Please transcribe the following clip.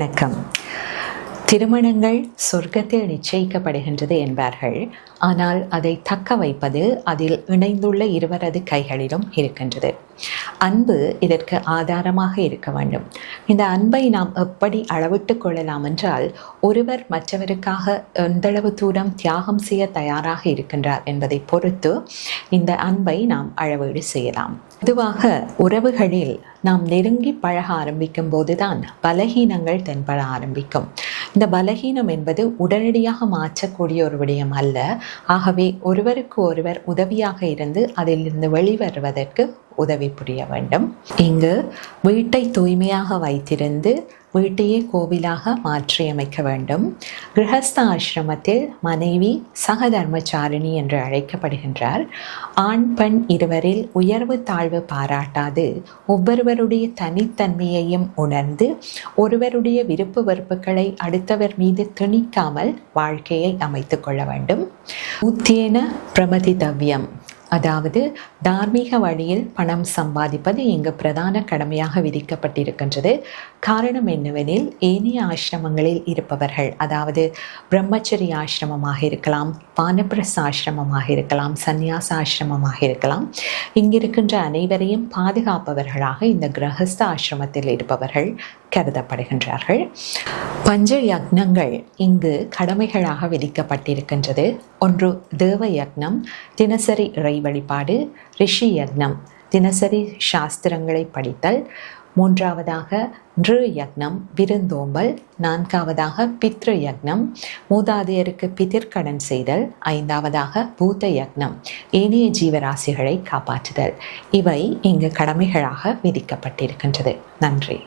வணக்கம். திருமணங்கள் சொர்க்கத்தில் நிச்சயிக்கப்படுகின்றது என்பார்கள். ஆனால் அதை தக்க வைப்பது அதில் இணைந்துள்ள இருவரது கைகளிலும் இருக்கின்றது. அன்பு இதற்கு ஆதாரமாக இருக்க வேண்டும். இந்த அன்பை நாம் எப்படி அளவிட்டு கொள்ளலாம் என்றால், ஒருவர் மற்றவருக்காக எந்தளவு தூரம் தியாகம் செய்ய தயாராக இருக்கின்றார் என்பதை பொறுத்து இந்த அன்பை நாம் அளவீடு செய்யலாம். பொதுவாக உறவுகளில் நாம் நெருங்கி பழக ஆரம்பிக்கும் போதுதான் பலகீனங்கள் தென்பட ஆரம்பிக்கும். இந்த பலகீனம் என்பது உடனடியாக மாற்றக்கூடிய ஒரு விடயம் அல்ல. ஆகவே ஒருவருக்கு ஒருவர் உதவியாக இருந்து அதிலிருந்து வெளிவருவதற்கு உதவி புரிய வேண்டும். இங்கு வீட்டை தூய்மையாக வைத்திருந்து வீட்டையே கோவிலாக மாற்றியமைக்க வேண்டும். கிரகஸ்த ஆசிரமத்தில் மனைவி சகதர்மச்சாரிணி என்று அழைக்கப்படுகின்றார். ஆண் பெண் இருவரில் உயர்வு தாழ்வு பாராட்டாது ஒவ்வொருவருடைய தனித்தன்மையையும் உணர்ந்து ஒருவருடைய விருப்பு வெறுப்புகளை அடுத்தவர் மீது திணிக்காமல் வாழ்க்கையை அமைத்துக் கொள்ள வேண்டும். உத்தியேன பிரமதிதவ்யம், அதாவது தார்மீக வழியில் பணம் சம்பாதிப்பது இங்கு பிரதான கடமையாக விதிக்கப்பட்டிருக்கின்றது. காரணம் என்னவெனில், ஏனைய ஆசிரமங்களில் இருப்பவர்கள், அதாவது பிரம்மச்சரி ஆசிரமமாக இருக்கலாம், வானப்பிரஸ்த ஆசிரமமாக இருக்கலாம், சந்நியாச ஆசிரமமாக இருக்கலாம், இங்கிருக்கின்ற அனைவரையும் பாதுகாப்பவர்களாக இந்த கிரகஸ்த ஆசிரமத்தில் இருப்பவர்கள் கருதப்படுகின்றார்கள். பஞ்ச யக்னங்கள் இங்கு கடமைகளாக விதிக்கப்பட்டிருக்கின்றது. ஒன்று தேவ யக்னம், தினசரி இறை வழிபாடு; ரிஷி யக்னம், தினசரி சாஸ்திரங்களை படித்தல்; மூன்றாவதாக நிரு யக்னம், விருந்தோம்பல்; நான்காவதாக பித்ரு யக்னம், மூதாதையருக்கு பிதிர்கடன் செய்தல்; ஐந்தாவதாக பூத யக்னம், ஏனைய ஜீவராசிகளை காப்பாற்றுதல். இவை இங்கு கடமைகளாக விதிக்கப்பட்டிருக்கின்றது. நன்றி.